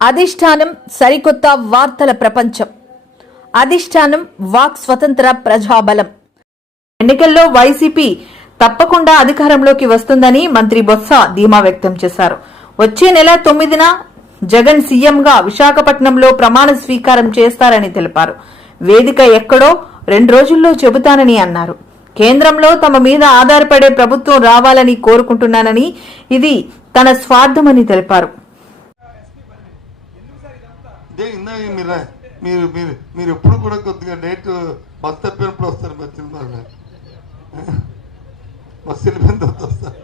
అధిష్టానం సరికొత్త వార్తల ప్రపంచం. అధిష్టానం వాక్ స్వతంత్ర ప్రజాబలం. ఎన్నికల్లో వైసీపీ తప్పకుండా అధికారంలోకి వస్తుందని మంత్రి బొత్స ధీమా వ్యక్తం చేశారు. వచ్చే నెల తొమ్మిదిన జగన్ సీఎంగా విశాఖపట్నంలో ప్రమాణ స్వీకారం చేస్తారని తెలిపారు. వేదిక ఎక్కడో రెండు రోజుల్లో చెబుతానని అన్నారు. కేంద్రంలో తమ మీద ఆధారపడే ప్రభుత్వం రావాలని కోరుకుంటున్నానని ఇది తన స్వార్థమని తెలిపారు. ఇదే ఇందాక మీరు? మీరు మీరు మీరు ఎప్పుడు కూడా కొద్దిగా డేట్ బస్ తప్పినప్పుడు వస్తారు బస్ సినిమాలో. బస్సు వెళ్ళిపోయిన తర్వాత వస్తారు.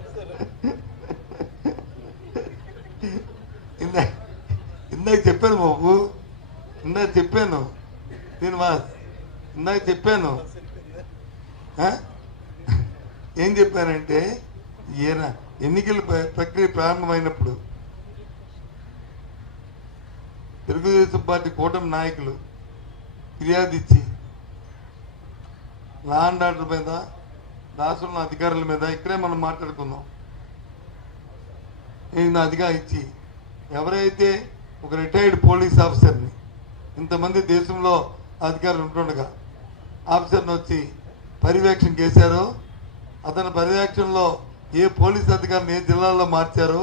ఇందా ఇందాక చెప్పాను బాబు. ఇందాక చెప్పాను. శ్రీనివాస్ ఇందాక చెప్పాను. ఏం చెప్పానంటే ఈయన ఎన్నికల ప్రక్రియ ప్రారంభమైనప్పుడు తెలుగుదేశం పార్టీ కూటమి నాయకులు ఫిర్యాదు ఇచ్చి లా అండ్ ఆర్డర్ మీద రాష్ట్రంలో అధికారుల మీద ఇక్కడే మనం మాట్లాడుకుందాం. నేను అధిగా ఇచ్చి ఎవరైతే ఒక రిటైర్డ్ పోలీస్ ఆఫీసర్ని ఇంతమంది దేశంలో అధికారులు ఉంటుండగా ఆఫీసర్ని వచ్చి పర్యవేక్షణ చేశారో అతని పర్యవేక్షణలో ఏ పోలీస్ అధికారిని ఏ జిల్లాలో మార్చారో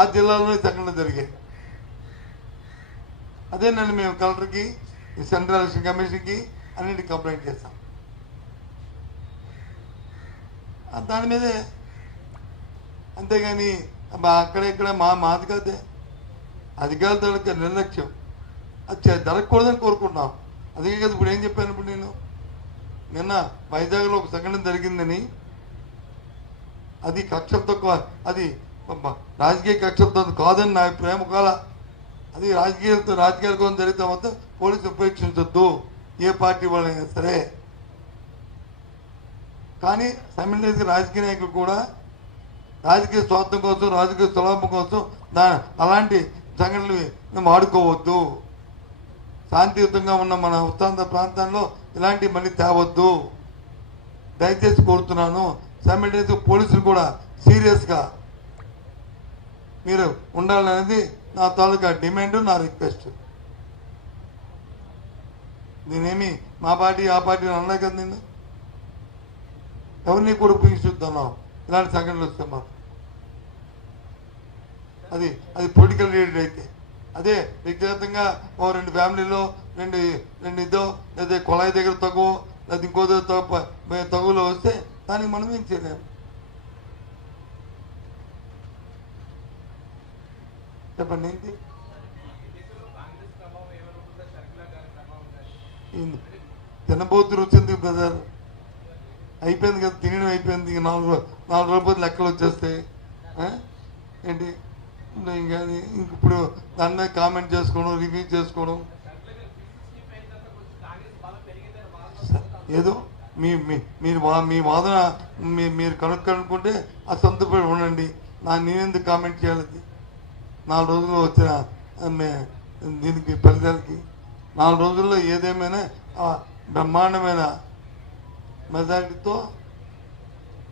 ఆ జిల్లాలోనే సంఘటన జరిగాయి. అదేనండి మేము కలెక్టర్కి సెంట్రల్ ఎలక్షన్ కమిషన్కి అన్నిటి కంప్లైంట్ చేస్తాం. దాని మీదే అంతేగాని అబ్బా అక్కడ ఇక్కడ మా మాది కాదే అధికారుల తాలూకా నిర్లక్ష్యం. అది జరగకూడదని కోరుకుంటున్నాం. అదే కదా ఇప్పుడు ఏం చెప్పాను ఇప్పుడు నేను? నిన్న వైజాగ్లో ఒక సంఘటన జరిగిందని అది కక్షంతో అది రాజకీయ కక్షంతో కాదని నా ప్రేమ కాల అది రాజకీయాలతో రాజకీయాల కోసం జరిగితే మొత్తం పోలీసులు ఉపేక్షించొద్దు. ఏ పార్టీ వాళ్ళైనా సరే. కానీ సైమిల్టేనియస్గా రాజకీయ నాయకులు కూడా రాజకీయ స్వార్థం కోసం రాజకీయ సులభం కోసం దా అలాంటి సంఘటనలు మేము వాడుకోవద్దు శాంతియుతంగా ఉన్న మన ఉత్తాంత ప్రాంతాల్లో ఇలాంటివి మళ్ళీ తేవద్దు. దయచేసి కోరుతున్నాను సైమిల్టేనియస్గా పోలీసులు కూడా సీరియస్గా మీరు ఉండాలనేది నా తాలూకా డిమాండ్ నా రిక్వెస్ట్. నేనేమి మా పార్టీ ఆ పార్టీ అనలే కదా నిన్న? ఎవరిని కూడా ఉపయోగిస్తున్నాం ఇలాంటి సంఘటనలు వస్తే మాకు అది అది పొలిటికల్ లీడర్ అయితే. అదే వ్యక్తిగతంగా ఓ రెండు ఫ్యామిలీలో రెండు రెండు ఇదో లేదా కుళాయి దగ్గర తగ్గు లేదా ఇంకో దగ్గర తగ్గులో వస్తే దానికి మనం ఏం చేయలేము. చెప్పండి. ఏంటి ఏంది? వచ్చింది బ్రదర్ అయిపోయింది కదా తినడం అయిపోయింది. ఇంక నాలుగు నాలుగు రోజులు లెక్కలు వచ్చేస్తాయి. ఏంటి? ఇంకా ఇంక ఇప్పుడు దాని మీద కామెంట్ చేసుకోవడం రివ్యూ చేసుకోవడం. ఏదో మీ మీ- మీరు మీ వాదన మీ- మీరు కనుక్కనుకుంటే ఆ ఉండండి. నా నేనెందుకు కామెంట్ చేయాలి? నాలుగు రోజుల్లో వచ్చిన దీనికి ఫలితాలకి నాలుగు రోజుల్లో ఏదేమైనా ఆ బ్రహ్మాండమైన మెజారిటీతో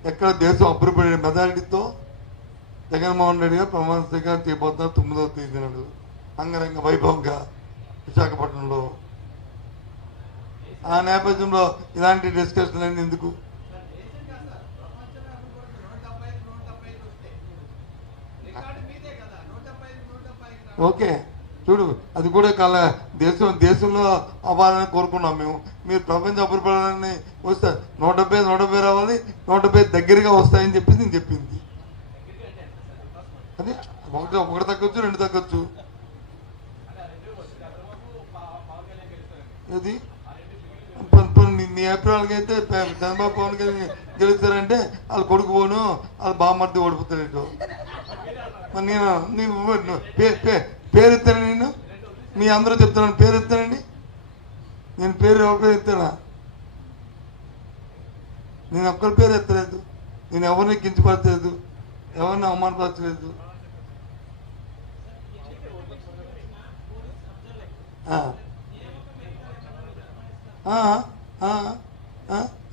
ఎక్కడ దేశం అభివృద్ధి మెజారిటీతో జగన్మోహన్ రెడ్డి గారు ప్రమాణ స్వీకారం చేయబోతున్నారు తొమ్మిదవ తేదీ నాడు. అంగరంగ వైభవంగా విశాఖపట్నంలో. ఆ నేపథ్యంలో ఇలాంటి డిస్కషన్ అన్ని ఎందుకు? ఓకే. చూడు అది కూడా కల దేశం దేశంలో అవ్వాలని కోరుకున్నాం మేము. మీరు ప్రపంచ అభివృద్ధి వస్తే నూట డెబ్బై నూట డెబ్బై రావాలి నూట డెబ్బై దగ్గరగా వస్తాయని చెప్పి నేను చెప్పింది. అదే ఒకటి ఒకటి తగ్గొచ్చు రెండు తగ్గొచ్చు. ఇది నీ- అభిప్రాయాలకి అయితే చంద్రబాబు పవన్ కళ్యాణ్ గెలుస్తారంటే వాళ్ళ కొడుకు పోను వాళ్ళ బామ్మర్ది ఓడిపోతాడు నేను నేను పే- పే- పేరు ఎత్తాను నేను మీ అందరూ చెప్తున్నాను పేరు ఎత్తానండి నేను పేరు ఎవరి పేరు ఎత్తానా నేను ఒక్కరి పేరు ఎత్తలేదు. నేను ఎవరిని కించపరచలేదు. ఎవరిని అవమానపరచలేదు.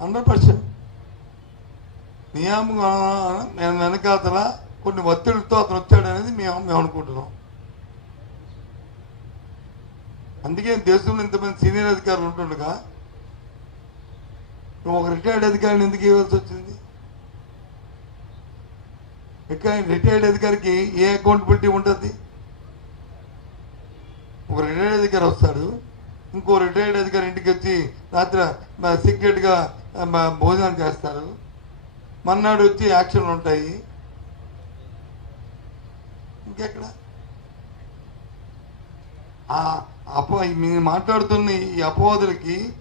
Hundred percent. నియామకం నేను వెనకాతల కొన్ని ఒత్తిడితో అతను వచ్చాడు అనేది మేము మేము అనుకుంటున్నాం. అందుకే దేశంలో ఇంతమంది సీనియర్ అధికారులు ఉంటుండగా నువ్వు ఒక రిటైర్డ్ అధికారిని ఎందుకు ఇవ్వాల్సి వచ్చింది? రిటైర్డ్ అధికారికి ఏ అకౌంటబిలిటీ ఉంటుంది? ఒక రిటైర్డ్ అధికారి వస్తాడు ఇంకో రిటైర్డ్ అధికారి ఇంటికి వచ్చి రాత్రి సీక్రెట్గా భోజనం చేస్తారు మన్నాడు వచ్చి యాక్షన్లు ఉంటాయి. ఇంకెక్కడ? ఆ అపో మీరు మాట్లాడుతున్న ఈ అపవాదులకి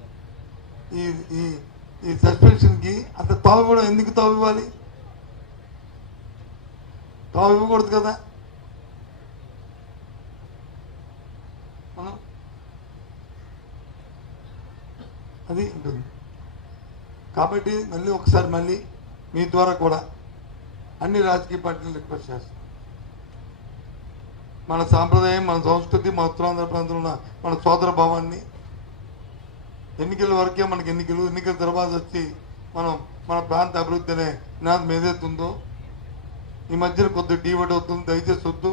ఈ ఈ ఈ సస్పెన్షన్కి అసలు తావు కూడా ఎందుకు తావు ఇవ్వాలి? తావు ఇవ్వకూడదు కదా? మనం? అది ఉంటుంది. కాబట్టి మళ్ళీ ఒకసారి మళ్ళీ మీ ద్వారా కూడా అన్ని రాజకీయ పార్టీలు రిక్వెస్ట్ చేస్తాం. మన సాంప్రదాయం మన సంస్కృతి మన ఉత్తరాంధ్ర ప్రాంతంలో ఉన్న మన సోదర భావాన్ని ఎన్నికల వరకే మనకి ఎన్నికలు ఎన్నికల తర్వాత వచ్చి మనం మన ప్రాంత అభివృద్ధి అనే నినాదం ఏదైతుందో ఈ మధ్యన కొద్ది డీవైడ్ అవుతుంది. దయచేసి వద్దు.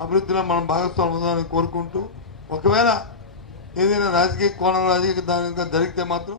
అభివృద్ధిలో మనం భాగస్వామి అవుదామని కోరుకుంటూ ఒకవేళ ఏదైనా రాజకీయ కోణం రాజకీయ దాని జరిగితే మాత్రం